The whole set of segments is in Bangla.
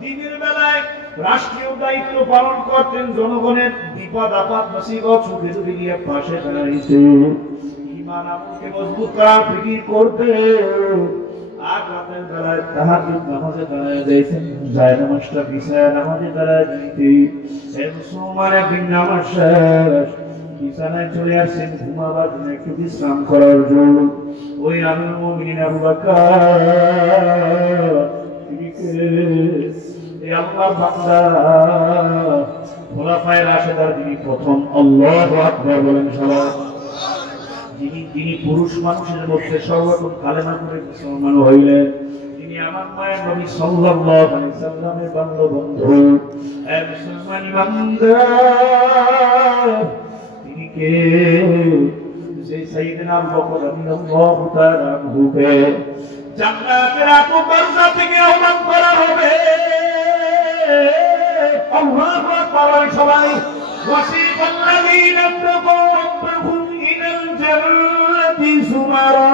দিনের বেলায় রাষ্ট্রীয় দায়িত্ব পালন করতেন জনগণের বিপদ পাশে দাঁড়াইতে দাঁড়ায় নামাজটা নামাজে দাঁড়ায় একদিন নামাজ চলে ঘুমাবার জন্য একটু বিশ্রাম করার জন্য। মুমিনিন আবু বকর তিনি কে এই আল্লাহর বান্দা যিনি প্রথম, আল্লাহু আকবার বলেন সবাই। যিনি তিনি পুরুষ মানুষের মধ্যে সর্বপ্রথম কালেমা করে মুসলমান হইলেন। তিনি আমার মায়ের নবী সাল্লাল্লাহু আলাইহি সাল্লামের বান্ধব বন্ধু এ মুসলমান ইমানদার তিনি কে? সাইয়েদনা আবু বকর রাদিয়াল্লাহু তাআলা আনহুকে জান্নাতের আবু বারজা থেকে আহ্বান করা হবে আল্লাহু আকবার সবাই وسيق الذين اتقوا ربهم إلى الجنة زمرا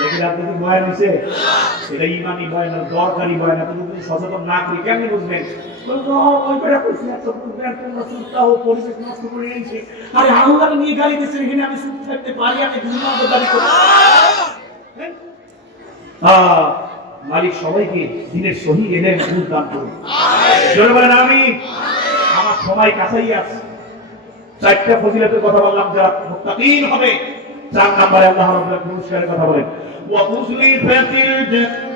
দেখি আপনি কি বয়ান হয়েছে এটা ইমানি বয়ান না দরকারি বয়ান আপনি যদি সচেতন না করি কেমনি বুঝবেন ও দুনিয়া করি। হ্যাঁ? মালিক সবাইকে দিনের সহি এনে দান করুন। আমি আমার সময় কাছেই আছে। চারটা ফজিলতের কথা বললাম, যারা মুত্তাকিন হবে, চার নম্বরে আল্লাহ পুরস্কারের কথা বলেন। উজলিফাতিল জান্নাতু।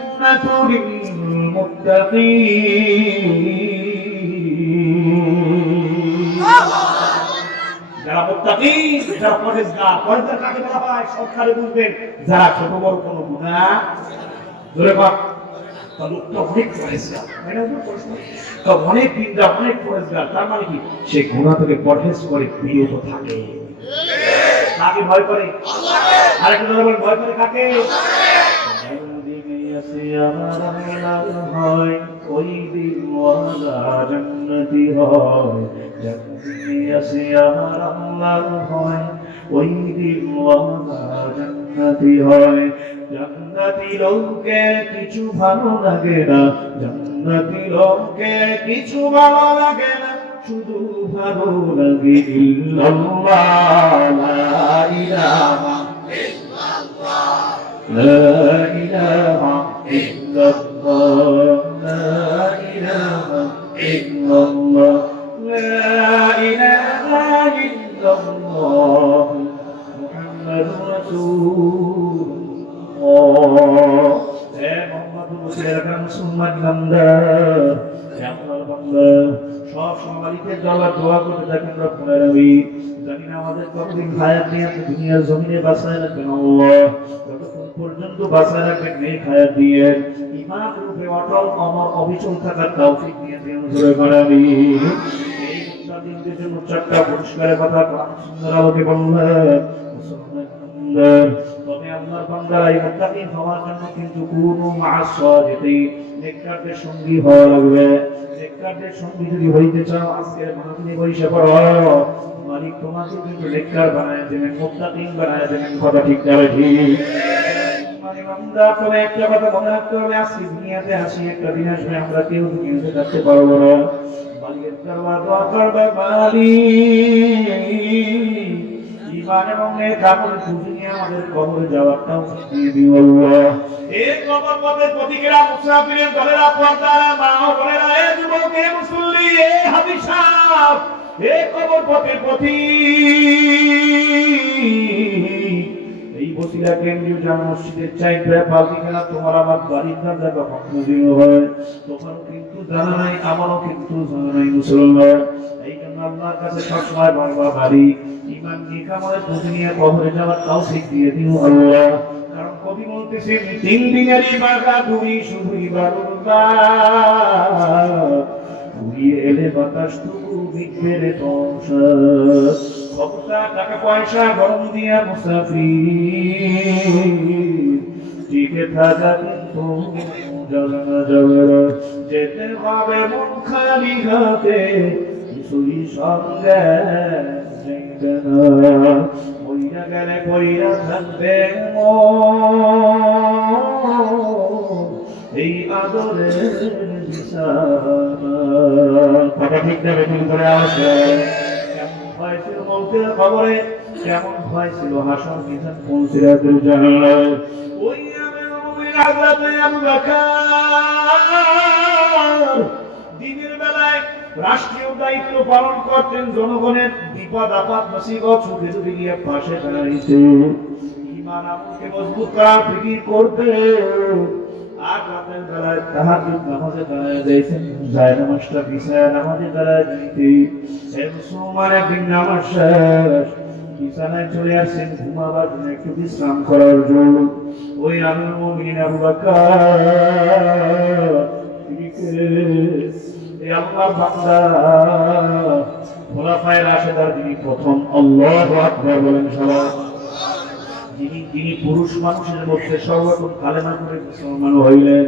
মুত্তাকিন, যারা ছোট বড় কোনো জোরে কর অনেক? তা অনেক পরহেজগার তার মানে কি? সে গুনাহ থেকে পরহেজ করে বিরত থাকে। কাকে ভয় করে? আরেকটা ভয় করে কাকে? কাছে আমার আল্লাহ হয়, ওই দিনওয়ালা জন্নতি হয়। জান্নাতে আছে হয়, ওই দিনওয়ালা জান্নাতি হয়। জান্নাতি লোকে কিছু ভালো লাগে না, জান্নাতি লোকে কিছু ভালো লাগে না, শুধু ভালো লাগে ইল্লাল্লাহ illallah la ilaha illallah la ilaha illallah muhammadur rasulullah হে মোহাম্মদুর রাসূলের মুসলমান বান্দা আমার বান্দা সব সমালিকে জ্বালা দোয়া করতে থাকেন রব্বুল জানি না আমাদের কতদিন হায়াত নিয়ে দুনিয়ার জমিনে বাঁচায় রাখবেন পর্যন্ত বাঁচায় রাখবেন নেই হায়াত দিয়ে। ইমান রূপে অটল অমর অবিচল থাকার তৌফিক দিয়ে দিন জোরে পড়ো। মালিক তোমাকে কিন্তু নেককার বানায় দেবেন, মুত্তাকিন বানায় দেবেন, কথা ঠিক ঠিক মানে বান্দা তবে একটা কথা মনে রাখতে হবে আজকে দুনিয়াতে হাসি একটা দিন আসবে, আমরা কেউ দুনিয়াতে থাকতে পারব না। মালিকের দরবার, দোয়া করবে মালিক। ইমান এবং নেক আমল খুঁজে আমাদের কবরে যাওয়াটাও দিয়ে দিও আল্লাহ। এই কবর পথের পথিকেরা মুসাফিরের দলেরা, পর্দারা, মা ও বোনেরা, এ যুবক, এ মুসল্লি, এ হাদিস এ কবর পথের বসিলা কেন্দ্রীয় জামা মসজিদের চাই চাইতে পালতিখানা তোমার আমার বাড়ির দাদা যখন মুজিব হয় তখন কিন্তু জানা নাই, আমারও কিন্তু জানা নাই মুসলমান এই জন্য আল্লাহর কাছে সবসময় বারবার বাড়ি। ইমান আমাদের দুনিয়া কবরে যাওয়ার তাও ঠিক দিয়ে দিও আল্লাহ। কারণ কবি বলতেছেন, তিন দিনের ইবাদা তুমি শুধু ইবাদুল্লাহ ঘুরিয়ে এলে বাতাস, তবু বিঘ্নের সংসার ক্ষমতা টাকা পয়সা, গরম দিয়া মুসাফির। টিকে থাকা কিন্তু যেতে হবে মন খালি হাতে, কিছুই সঙ্গে ওইরা গেলে কইরা থাকবে এই আদরের ঠিক না বেঠিক করে আসে। ভয় ছিল খবরে, কেমন ভয় ছিল হাসন কিসান পৌঁছিরাতুল জাহান ওই আমির মুমিন হযরত আবু বকর দিনের বেলায় রাষ্ট্রীয় দায়িত্ব পালন করতেন জনগণের বিপদ, আপদ মুসিবত সুখে দুঃখে গিয়ে পাশে দাঁড়াইতে ইমান আমলকে মজবুত করার ফিকির করতে একটু বিশ্রাম করার জন্য। ওই আমির আল্লাহর বান্দা, খোলাফায়ে রাশেদার যিনি প্রথম, আল্লাহু বলেন সবাই যিনি তিনি পুরুষ মানুষের মধ্যে সর্বপ্রথম কালেমা করে মুসলমান হইলেন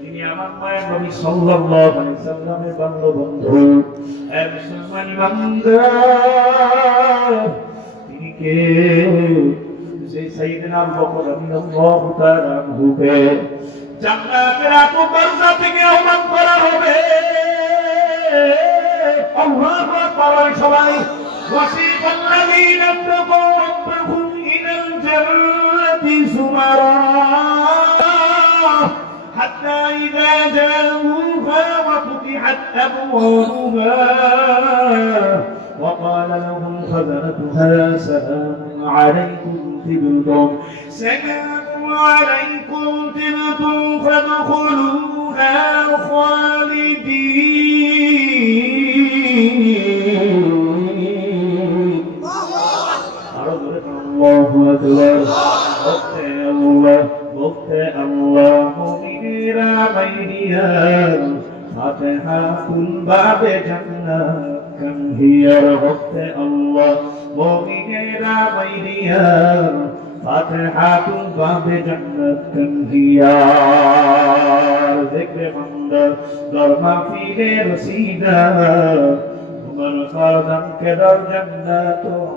তিনি আমার মায়ের নবী সাল্লাল্লাহু আলাইহি সাল্লামের বন্ধু এ মুসলমান বান্দা, তিনি কে? সেই সাইয়েদনা বকর রাদিয়াল্লাহু করা হবে। সবাই। ওয়াসিকাল্লাযীনা তাকাউ الجنة زمرا حتى إذا جاءوها وفتحت أبوابها وقال لهم خزنتها سلام عليكم طبتم. سلام عليكم طبتم فادخلوها خالدين. أكبر الله مفتاح الله من رامينيا فاتحة باب جنة كم هي مفتاح الله من رامينيا فاتحة باب جنة كم هي ذكر مندر درما فيه رسيدة ومن خردم كدر جنة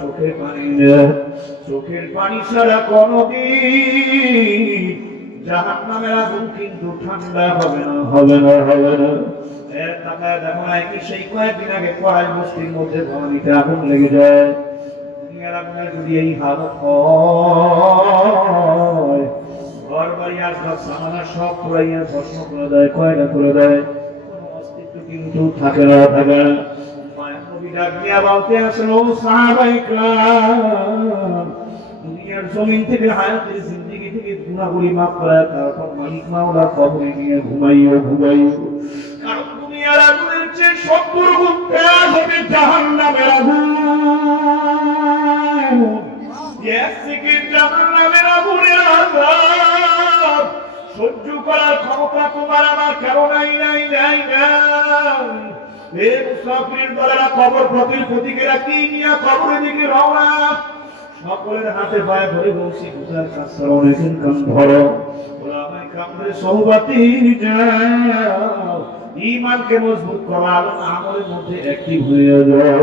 চোখের পানি। চোখের পানি কোনদিন আগুন কিন্তু ঠান্ডা হবে না হবে না হবে না। দেখো সেই কয়েকদিন আগে কড়াই বস্তির মধ্যে ভবানীতে আগুন লেগে যায়। আগুনের যদি হয়, ঘর বাড়ি, আসবাব করে দেয় কয়টা করে দেয়। অস্তিত্ব কিন্তু থাকে না থাকে না। থেকে, হায়াতের তারপর মালিক মাওলার কবরে নিয়ে ঘুমাইও কারণ দুনিয়ার আগুনের সহ্য করার ক্ষমতা তোমার আমার কেন নাই নাই নাই মজবুত করো, আমলের মধ্যে অ্যাক্টিভ হয়ে যাও।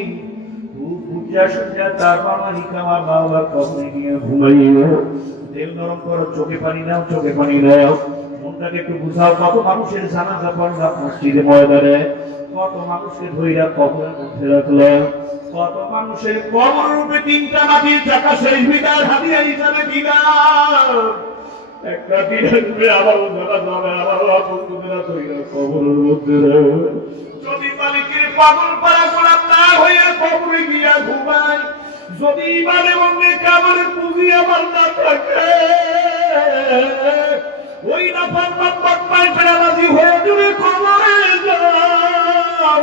তার বাবা নিয়ে ঘুমাইও তেল নরম করো, চোখে পানি নাও, চোখে পানি নাও। মনটাকে একটু বুঝাও মানুষের জানাজা পড়লাম কত মানুষকে ধৈরা কবরের মধ্যে রাখলাম কত মানুষের কবর রূপে তিনটা একটা দিনের ধৈরা কবরের মধ্যে। যদি মালিকের কবরে গিয়া ঘুমাই, যদি মানে অন্য কাবরে পুঁজি আমার না থাকে, ওই না পান পান পান ফেরা রাজি হয়ে তুমি কবরে যাও।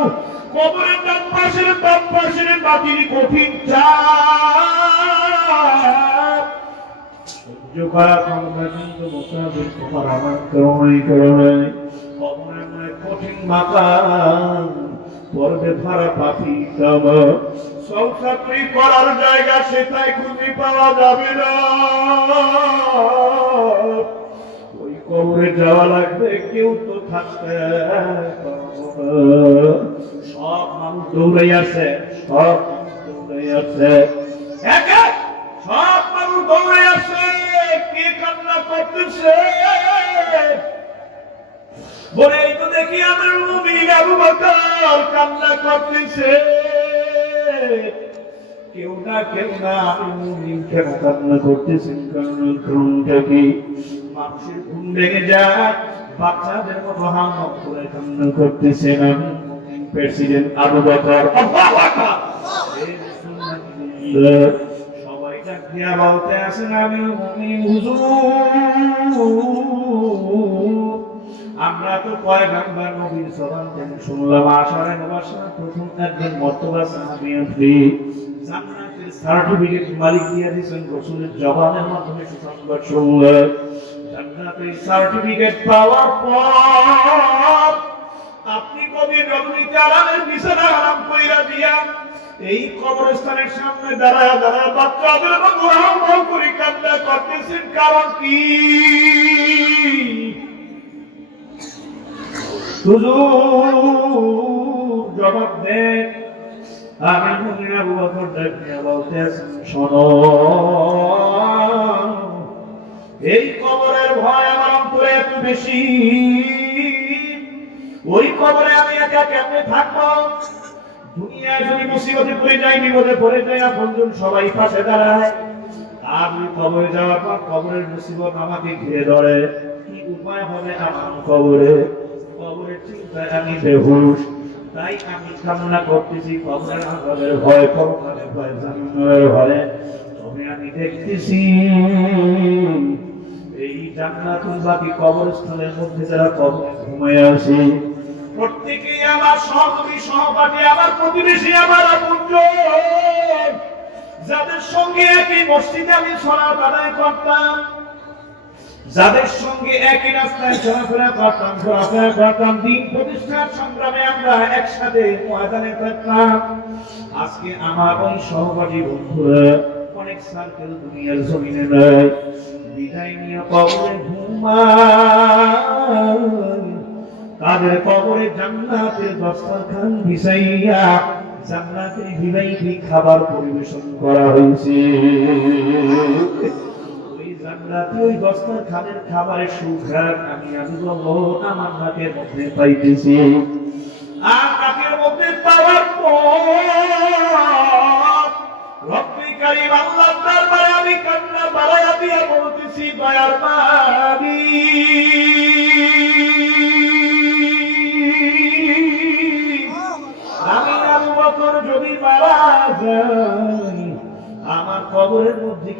কবরের ডান পাশের ডান পাশের মাটির কঠিন চাপ। সহ্য করা ক্ষমতা কিন্তু মোসাফির তোমার আমার কারণেই কারণে কবরের মনে কঠিন মাকাম পর্বে ধরা পাপি কাম সৌসাত্রী করার জায়গা সেটাই খুঁজে পাওয়া যাবে না। ওই কবরে যাওয়া লাগবে, কেউ তো থাকতে সব মানুষ দৌড়ে আছে সব দৌড়াই আছে সব মানুষ দৌড়ে আছে কে কান্না করতেছে? বলে এই তো দেখি আমার মুমিন আবু বকর কান্না করতেছে। কেউ না কেউ না আমি মুমিন কেন কান্না করতেছেন কারণ কারণটা কি? মানুষের ঘুম ভেঙে যায়, বাচ্চাদের মতো হাম করে কান্না করতেছেন আমি প্রেসিডেন্ট আবু বকর, আল্লাহু আকবার। সবাই আসেন আমি মুমিন, হুজুর। আমরা তো পয়গাম্বর নবীর জবান থেকে শুনলাম আশারে নবাসা প্রথম একজন মর্তবা সাহাবী আপনি জান্নাতের সার্টিফিকেট মালিক দিয়ে দিয়েছেন, রাসূলের জবানের মাধ্যমে সুসংবাদ শুনলেন জান্নাতের সার্টিফিকেট পাওয়ার পর আপনি কবি রজনীতে আরামের বিছানা আরাম কইরা দিয়া এই কবরস্থানের সামনে দাঁড়ায় দাঁড়ায় বাচ্চাদের মতো করে কান্না করতেছেন। কারণ কি? আমি এই কবরের ভয় আমার অন্তরে এত বেশি। ওই কবরে আমি একা কেমনে থাকব? দুনিয়ায় যদি মুসিবতে পড়ে যাই, বিপদে পড়ে যাই আপনজন সবাই পাশে দাঁড়ায়। যদি কবরে যাওয়ার পর কবরের মুসিবত আমাকে ঘিরে ধরে। কি উপায় হবে আমার কবরে? আমি বেহুশ তাই আমি কামনা করতেছি কবরের আজাবের ভয় পরকালের ভয় জাহান্নামের ভয় তবে আমি দেখতেছি এই জান্নাতুল বাকি কবরস্থানের মধ্যে যারা কবরে ঘুমিয়ে আসে প্রত্যেকেই আমার সহকর্মী সহপাঠী আমার প্রতিবেশী আমার আপনজন যাদের সঙ্গে একই মসজিদে আমি সলাত আদায় করতাম যাদের সঙ্গে একই রাস্তায় চলাফেরা করতাম, ঘোরাফেরা করতাম, দিন প্রতিষ্ঠার সংগ্রামে আমরা একসাথে ময়দানে থাকতাম। আজকে আমার ওই সহপাঠী বন্ধুরা, অনেক সার্কেল দুনিয়ার জমিনে নেয় বিদায় নিয়ে কবরে তাদের কবরে জান্নাতের দস্তরখান বিছাইয়া জান্নাতের বিলাইতি খাবার পরিবেশন করা হয়েছে। জান্নাতি ওই দস্তরখানের খাবারের সুঘ্রাণ আমি আমি আমার নাকের মধ্যে পাইতেছি। আর নাকের মধ্যে পাওয়ার পর রব্বি কারিম আল্লাহ দরবারে আমি কান্না বাড়াইয়া দিয়া বলতেছি দয়ার মারি আমি আবু বকর যদি মারা যাই, আমার কবরের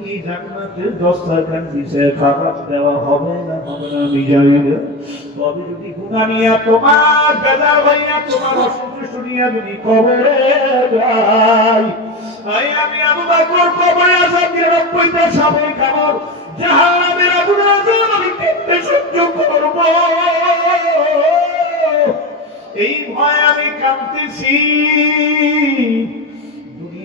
কি জান্নাতের দস্তরখান বিছে খাবার দেওয়া হবে না হবে না, আমি জানি না। তবে যদি গুনানিয়া তোমার বেজার হইয়া তোমার অসন্তুষ্ট নিয়ে যদি কবরে যাই তাই আমি আবু বকর কবরে আসার নিরানব্বইটা সাময়িক আমার জাহান্নামের আগুন আগুন আমি কেটে সহ্য করব। এই ভয় আমি কাঁদতেছি।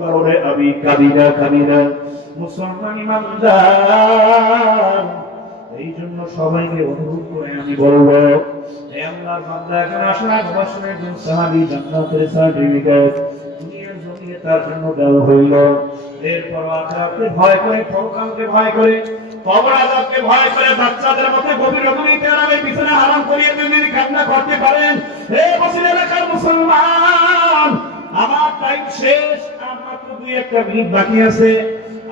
কারণে আমি কাঁদি না কাঁদি না মুসলমান ইমানদার। এই জন্য সবাইকে অনুরোধ করে আমি বলব আল্লাহর বান্দা সাহাবী জান্নাতের সার্টিফিকেট জমিনে তার জন্য হইল। এরপর ভয় করে ভয় করে ভয় করে, বাচ্চাদের মধ্যে গভীর হারাম করিয়ে করতে পারেন। এলাকার মুসলমান! আমার টাইম শেষ আর মাত্র দুই একটা মিনিট বাকি আছে।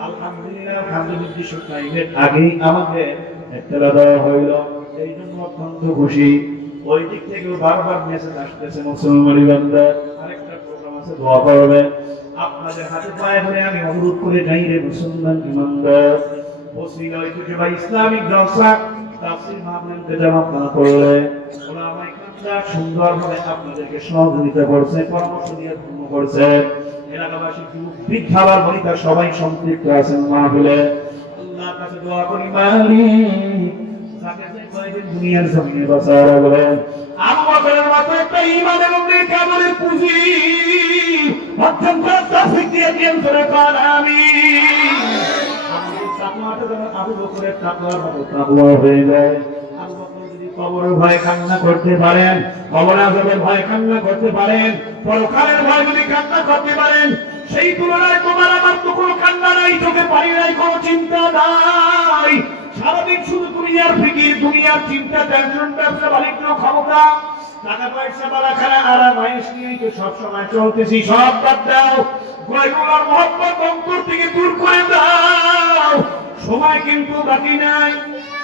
আলহামদুলিল্লাহ আলহামদুলিল্লাহ টাইমের আগেই আমাকে একটা দেওয়া হইল। এই জন্য অত্যন্ত খুশি। ওই দিক থেকে বারবার মেসেজ আসতেছে, মুসলমানি বান্দা। আরেকটা প্রোগ্রাম আছে, দোয়া করবে। আপনাদের হাতে পায়ে ধরে আমি অনুরোধ করে যাই রে মুসলমান ইমানদার। ওসিলা ঐতিহ্যবাহী ইসলামিক জলসা। তাফসীর মাহফিলকে জমা না করলে। ইকরামরা সুন্দরভাবে আপনাদেরকে সহযোগিতা করছে, পরামর্শ দিয়ে পূর্ণ করছে। এলাকাবাসী যুবক বৃদ্ধাবার বনিতা সবাই সম্পৃক্ত আছেন মাহফিলে? আল্লাহর কাছে দোয়া করি, মালিক দুনিয়ার জমিনে বাঁচার বলেন আবু বকরের মতো একটা ঈমানের মধ্যে কামলের পুঁজি অর্জন করার দিয়ে দিয়েন করে কর আমিন। আবু বকরের তাকওয়ার মতো তাকওয়া হয়ে যায়। সেই তুলনায় তোমার আমার তো কোনো কান্না নাই, চোখে পানি নাই, কোনো চিন্তা নাই। সারাদিন শুধু দুনিয়ার ফিকির, দুনিয়ার চিন্তা, টেনশন, ব্যবসা, বাণিজ্য, ক্ষমতা। টাকা পয়সা বালা খানা আরাম, আয়েশ নিয়েই তো সব চলতেছি, সব দাও। গয়গুলোর মহব্বত থেকে দূর করে দাও। সময় কিন্তু বাকি নাই।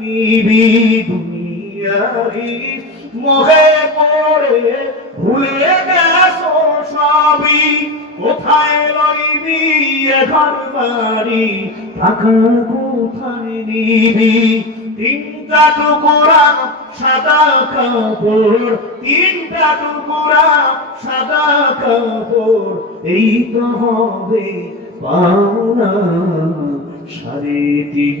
নিবি দুনিয়ারি। মোহে পড়ে ভুলে গেছো সবই। কোথায় রইবি এঘর বাড়ি? টাকা কোথায় নিবি? তিনটা টুকরা সাদা কাপড়। তিনটা টুকরা সাদা কাপড়। এই তো হবে পাওনা। সাড়ে তিন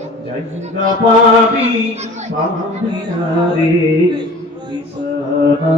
জায়গা পাবি পাবি না রে বিছানা?